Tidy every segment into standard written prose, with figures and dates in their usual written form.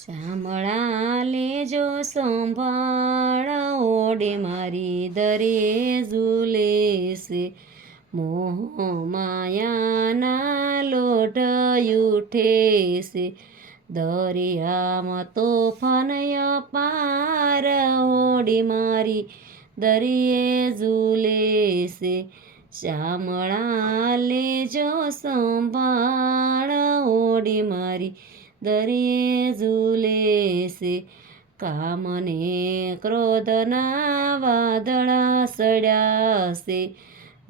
શામળા લેજો સંભાળ ઓડે મારી દરિયે ઝૂલે છે. મોહ માયાના લોઢ ઉઠે છે. દરિયામાં તોફાન અપાર ઓડી મારી દરિયે ઝૂલે છે. શામળા લેજો સંભાળ ઓડી મારી દરિયે ઝૂલે છે. કામને ક્રોધના વાદળા સડ્યા છે.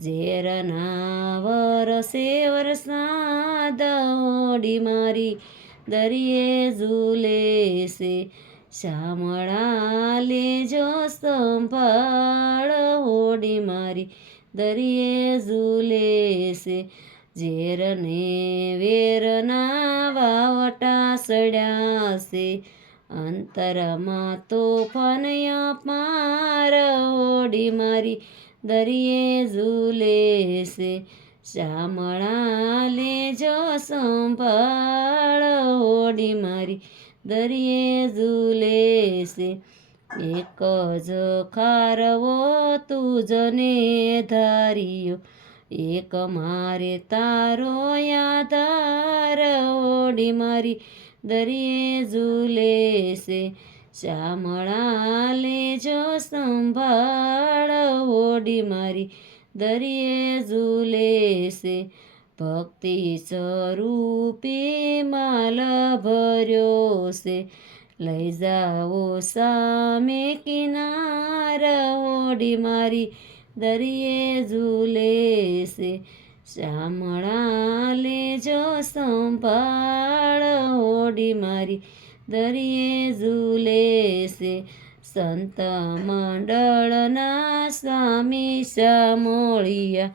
ઝેરના વરસે વરસાદ ઓડી મારી દરિયે ઝૂલે છે. શામળા લેજો સંભાળ ઓડી મારી દરિયે ઝૂલે છે. ઝેરને વેરના વાવટા સડ્યા છે. અંતરમાં તોફાન અપાર ઓડી મારી દરિયે ઝૂલે છે. શામળા લેજો સંભાળ ઓડી મારી દરિયે ઝૂલે છે. એક જ ખારવો તુજને ધાર્યો, એક મારે તારો આધાર ઓડી મારી દરિયે ઝૂલે છે. શામળા લેજો સંભાળ ઓડી મારી દરિયે ઝૂલે છે. ભક્તિ સ્વરૂપી માલ ભર્યો છે. લઈ જાઓ સામે કિનાર ઓડી મારી દરિયે ઝૂલે છે. શામળા લેજો સંભાળ ઓડી મારી દરિયે ઝૂલે છે. સંત મંડળના સ્વામી શામળિયા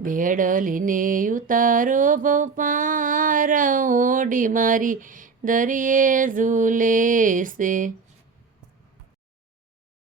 બેડલીને ઉતારો ભવપાર ઓડી મારી દરિયે ઝૂલે છે.